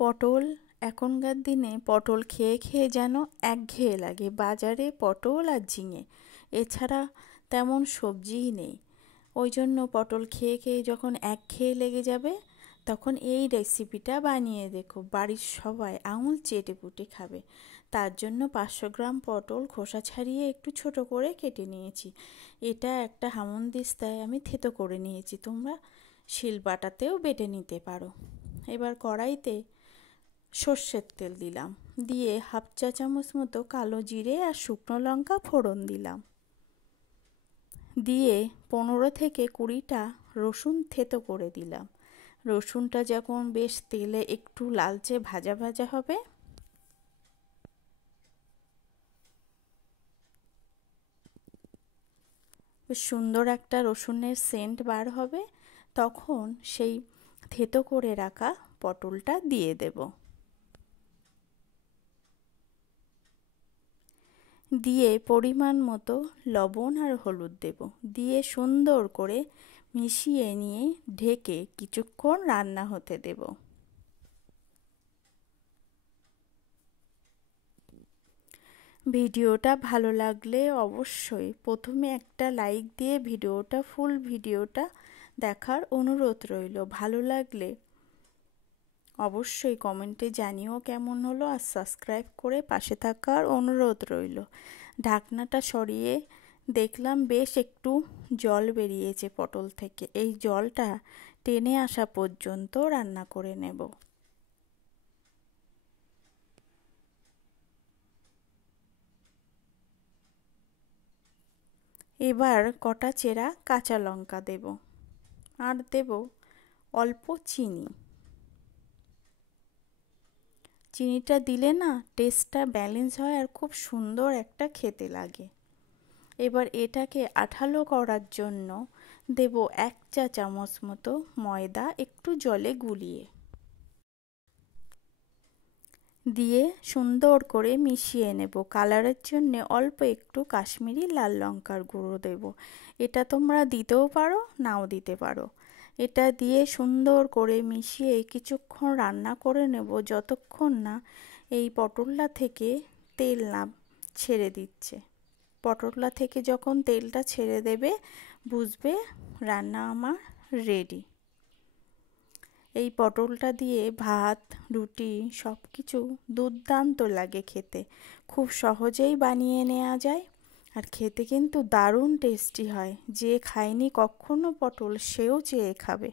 পটল এখনকার দিনে পটল খেয়ে খেয়ে যেন একঘেয়ে লাগে। বাজারে পটল আর ঝিঙে এছাড়া তেমন সবজিই নেই। ওই জন্য পটল খেয়ে খেয়ে যখন একঘেয়ে লেগে যাবে তখন এই রেসিপিটা বানিয়ে দেখো, বাড়ির সবাই আঙুল চেটে পুটে খাবে। তার জন্য 500 গ্রাম পটল খোসা ছাড়িয়ে একটু ছোট করে কেটে নিয়েছি। এটা একটা হামানদিস্তায় আমি থেতো করে নিয়েছি, তোমরা শিলবাটাতেও বেটে নিতে পারো। এবার কড়াইতে সর্ষের তেল দিলাম, দিয়ে 1/2 চা চামচ মতো কালো জিরে আর শুকনো লঙ্কা ফোড়ন দিলাম, দিয়ে 15 থেকে 20টা রসুন থেতো করে দিলাম। রসুনটা যখন বেশ তেলে একটু লালচে ভাজা ভাজা হবে বেশ সুন্দর একটা রসুনের সেন্ট বার হবে, তখন সেই থেতো করে রাখা পটলটা দিয়ে দেব। দিয়ে পরিমাণ মতো লবণ আর হলুদ দেব, দিয়ে সুন্দর করে মিশিয়ে নিয়ে ঢেকে কিছুক্ষণ রান্না হতে দেব। ভিডিওটা ভালো লাগলে অবশ্যই প্রথমে একটা লাইক দিয়ে ফুল ভিডিওটা দেখার অনুরোধ রইল। ভালো লাগলে অবশ্যই কমেন্টে জানিও কেমন হলো, আর সাবস্ক্রাইব করে পাশে থাকার অনুরোধ রইল। ঢাকনাটা সরিয়ে দেখলাম বেশ একটু জল বেরিয়েছে পটল থেকে। এই জলটা টেনে আসা পর্যন্ত রান্না করে নেব। এবার কটা চেরা কাঁচা লঙ্কা দেব, আর দেব অল্প চিনি। চিনিটা দিলে না টেস্টটা ব্যালেন্স হয় আর খুব সুন্দর একটা খেতে লাগে। এবার এটাকে আঠালো করার জন্য দেব 1 চা চামচ মতো ময়দা একটু জলে গুলিয়ে, দিয়ে সুন্দর করে মিশিয়ে নেব। কালারের জন্য অল্প একটু কাশ্মীরি লাল লঙ্কার গুঁড়ো দেব। এটা তোমরা দিতেও পারো, নাও দিতে পারো। এটা দিয়ে সুন্দর করে মিশিয়ে কিছুক্ষণ রান্না করে নেব, যতক্ষণ না এই পটলটা থেকে তেল না ছেড়ে দিচ্ছে। পটলটা থেকে যখন তেলটা ছেড়ে দেবে বুঝবে রান্না আমার রেডি। এই পটলটা দিয়ে ভাত, রুটি সব কিছু দুর্দান্ত লাগে খেতে। খুব সহজেই বানিয়ে নেওয়া যায়, আর খেতে কিন্তু দারুণ টেস্টি হয়। যে খায়নি কখনো পটল সেও চেয়ে খাবে।